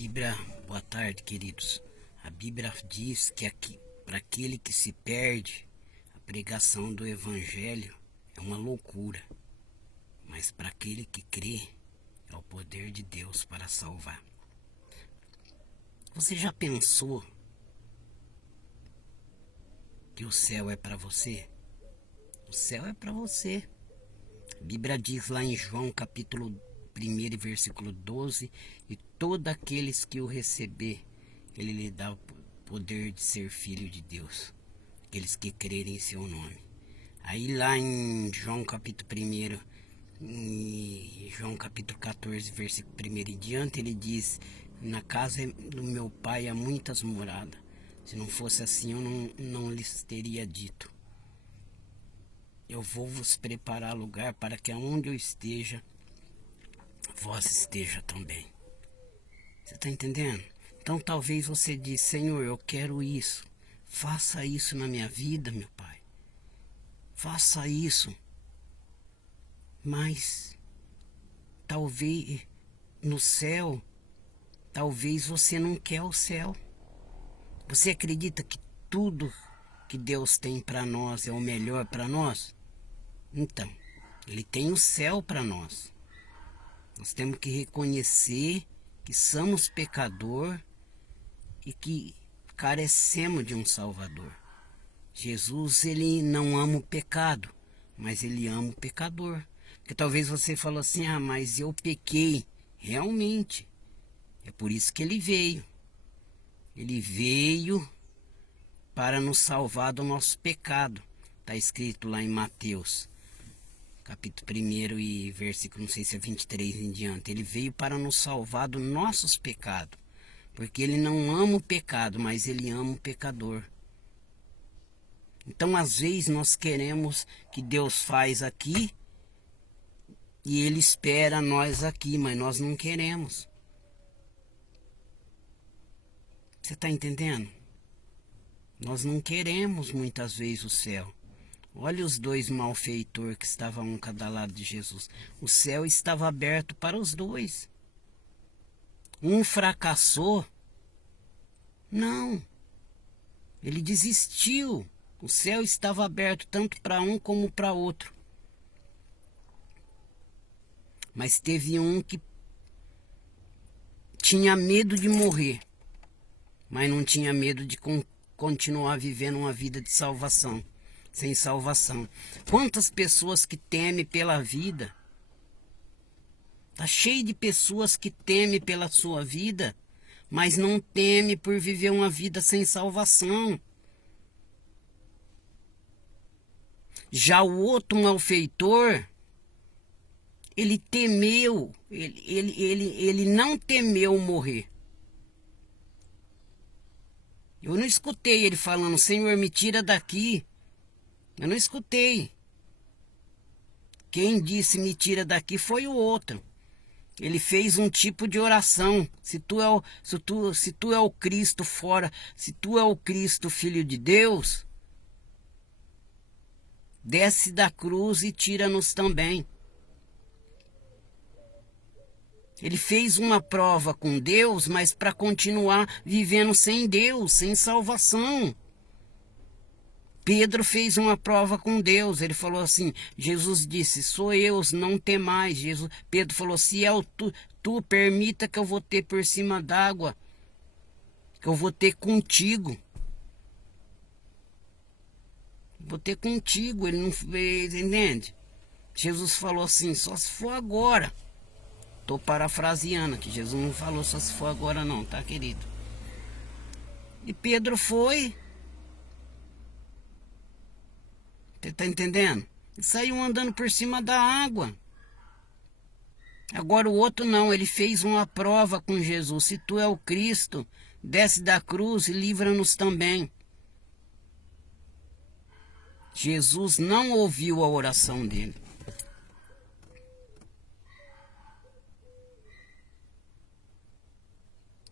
Bíblia, boa tarde, queridos. A Bíblia diz que para aquele que se perde, a pregação do Evangelho é uma loucura, mas para aquele que crê, é o poder de Deus para salvar. Você já pensou que o céu é para você? O céu é para você. A Bíblia diz lá em João capítulo 1, versículo 12, e todos aqueles que o receber, ele lhe dá o poder de ser filho de Deus, aqueles que crerem em seu nome. Aí lá em João capítulo 1, em João capítulo 14, versículo 1 em diante, ele diz: na casa do meu pai há muitas moradas, se não fosse assim eu não lhes teria dito. Eu vou vos preparar lugar para que aonde eu esteja, vós esteja também. Você está entendendo? Então talvez você diz: Senhor, eu quero isso. Faça isso na minha vida, meu Pai. Faça isso. Mas talvez no céu, talvez você não quer o céu. Você acredita que tudo que Deus tem para nós é o melhor para nós? Então, Ele tem o céu para nós. Nós temos que reconhecer que somos pecador e que carecemos de um Salvador. Jesus, ele não ama o pecado, mas ele ama o pecador. Porque talvez você falou assim: ah, mas eu pequei. Realmente, é por isso que ele veio. Ele veio para nos salvar do nosso pecado. Está escrito lá em Mateus capítulo 1 e versículo, não sei se é 23 em diante. Ele veio para nos salvar dos nossos pecados. Porque ele não ama o pecado, mas ele ama o pecador. Então, às vezes, nós queremos que Deus faz aqui e ele espera nós aqui, mas nós não queremos. Você está entendendo? Nós não queremos muitas vezes o céu. Olha os dois malfeitores que estavam um cada lado de Jesus. O céu estava aberto para os dois. Um fracassou. Não. Ele desistiu. O céu estava aberto tanto para um como para outro. Mas teve um que tinha medo de morrer, mas não tinha medo de continuar vivendo uma vida de salvação. Sem salvação. Quantas pessoas que temem pela vida? Está cheio de pessoas que temem pela sua vida, mas não temem por viver uma vida sem salvação. Já o outro malfeitor, ele temeu, ele não temeu morrer. Eu não escutei ele falando: Senhor, me tira daqui. Eu não escutei. Quem disse me tira daqui foi o outro. Ele fez um tipo de oração. Se tu é o Cristo fora, se tu é o Cristo, Filho de Deus, desce da cruz e tira-nos também. Ele fez uma prova com Deus, mas para continuar vivendo sem Deus, sem salvação. Pedro fez uma prova com Deus. Ele falou assim: Jesus disse: sou eu, não temais. Pedro falou: se é tu permita que eu vou ter por cima d'água, que eu vou ter contigo. Vou ter contigo. Ele não fez, entende? Jesus falou assim: só se for agora. Estou parafraseando, que Jesus não falou só se for agora não, tá, querido? E Pedro foi. Você está entendendo? Ele saiu andando por cima da água. Agora o outro não, ele fez uma prova com Jesus. Se tu é o Cristo, desce da cruz e livra-nos também. Jesus não ouviu a oração dele.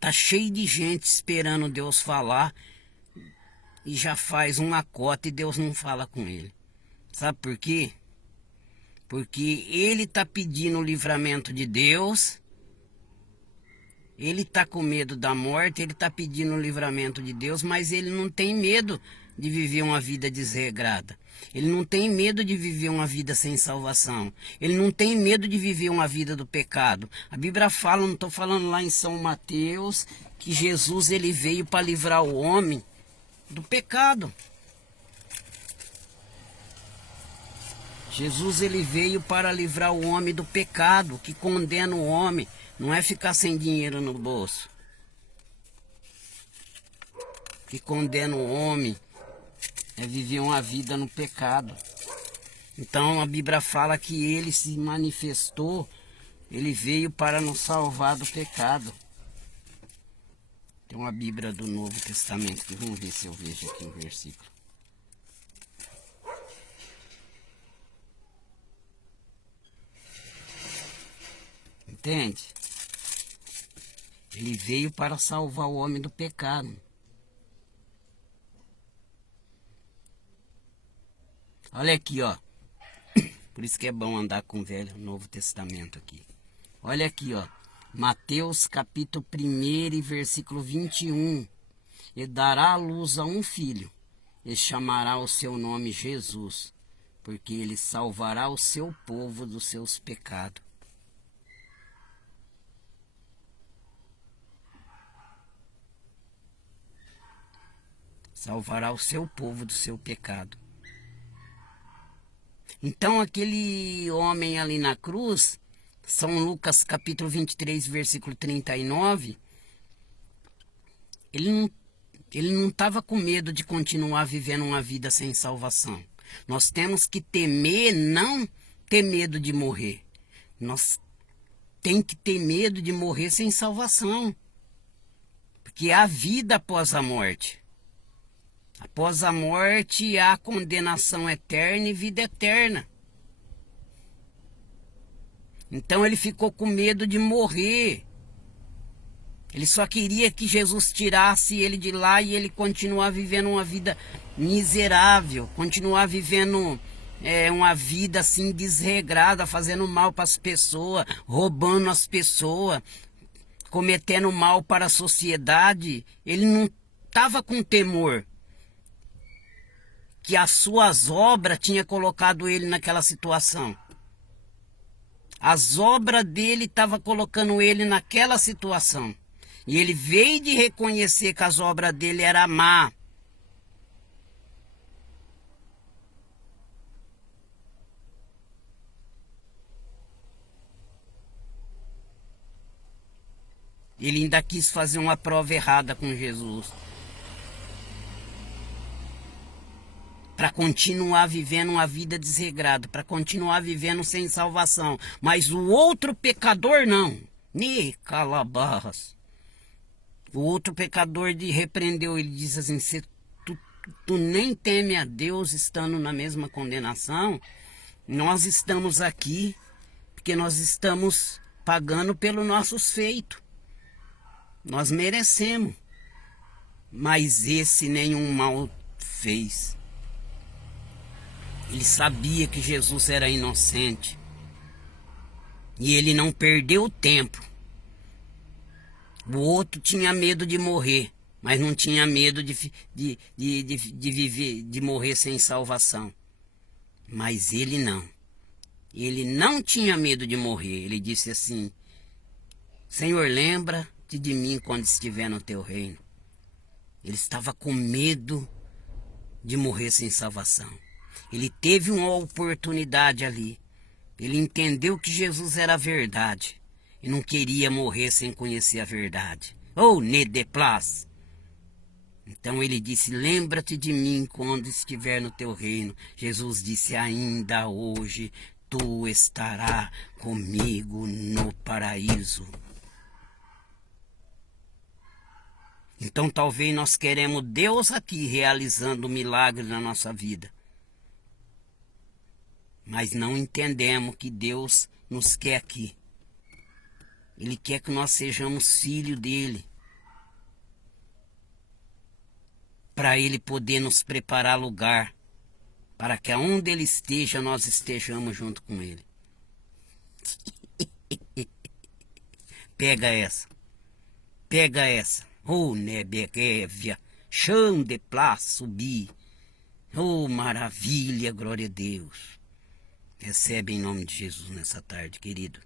Tá cheio de gente esperando Deus falar e já faz uma cota e Deus não fala com ele. Sabe por quê? Porque ele está pedindo o livramento de Deus Ele está com medo da morte, ele está pedindo o livramento de Deus, mas ele não tem medo de viver uma vida desregrada. Ele não tem medo de viver uma vida sem salvação. Ele não tem medo de viver uma vida do pecado. A Bíblia fala, não estou falando lá em São Mateus, que Jesus ele veio para livrar o homem do pecado. Jesus ele veio para livrar o homem do pecado, que condena o homem. Não é ficar sem dinheiro no bolso. Que condena o homem é viver uma vida no pecado. Então a Bíblia fala que ele se manifestou, ele veio para nos salvar do pecado. Tem uma Bíblia do Novo Testamento, que vamos ver se eu vejo aqui o versículo. Entende? Ele veio para salvar o homem do pecado. Olha aqui, ó. Por isso que é bom andar com o Velho Novo Testamento aqui. Olha aqui, ó. Mateus capítulo 1 e versículo 21. E dará à luz a um filho, e chamará o seu nome Jesus, porque ele salvará o seu povo dos seus pecados. Salvará o seu povo do seu pecado. Então aquele homem ali na cruz, São Lucas capítulo 23, versículo 39, ele não estava com medo de continuar vivendo uma vida sem salvação. Nós temos que temer, não ter medo de morrer. Nós temos que ter medo de morrer sem salvação. Porque há vida após a morte. Após a morte há condenação eterna e vida eterna. Então ele ficou com medo de morrer. Ele só queria que Jesus tirasse ele de lá e ele continuar vivendo uma vida miserável, continuar vivendo uma vida assim desregrada, fazendo mal para as pessoas, roubando as pessoas, cometendo mal para a sociedade. Ele não estava com temor que as suas obras tinham colocado ele naquela situação. As obras dele estavam colocando ele naquela situação. E ele veio de reconhecer que as obras dele eram má. Ele ainda quis fazer uma prova errada com Jesus. Para continuar vivendo uma vida desregrada, para continuar vivendo sem salvação. Mas o outro pecador não. Nem calabarras. O outro pecador repreendeu, ele disse assim, se tu nem teme a Deus estando na mesma condenação, nós estamos aqui porque nós estamos pagando pelos nossos feitos. Nós merecemos. Mas esse nenhum mal fez. Ele sabia que Jesus era inocente. E ele não perdeu tempo. O outro tinha medo de morrer, mas não tinha medo de viver, de morrer sem salvação. Mas ele não. Ele não tinha medo de morrer. Ele disse assim: Senhor, lembra-te de mim quando estiver no teu reino. Ele estava com medo de morrer sem salvação. Ele teve uma oportunidade ali. Ele entendeu que Jesus era a verdade. E não queria morrer sem conhecer a verdade. Oh, ne de place. Então ele disse, lembra-te de mim quando estiver no teu reino. Jesus disse, ainda hoje tu estarás comigo no paraíso. Então talvez nós queremos Deus aqui realizando um milagre na nossa vida. Mas não entendemos que Deus nos quer aqui. Ele quer que nós sejamos filhos dele. Para ele poder nos preparar lugar. Para que aonde ele esteja, nós estejamos junto com ele. Pega essa. Pega essa. Oh, nebeguévia, chão de plá subir. Oh, maravilha, glória a Deus. Recebe em nome de Jesus nessa tarde, querido.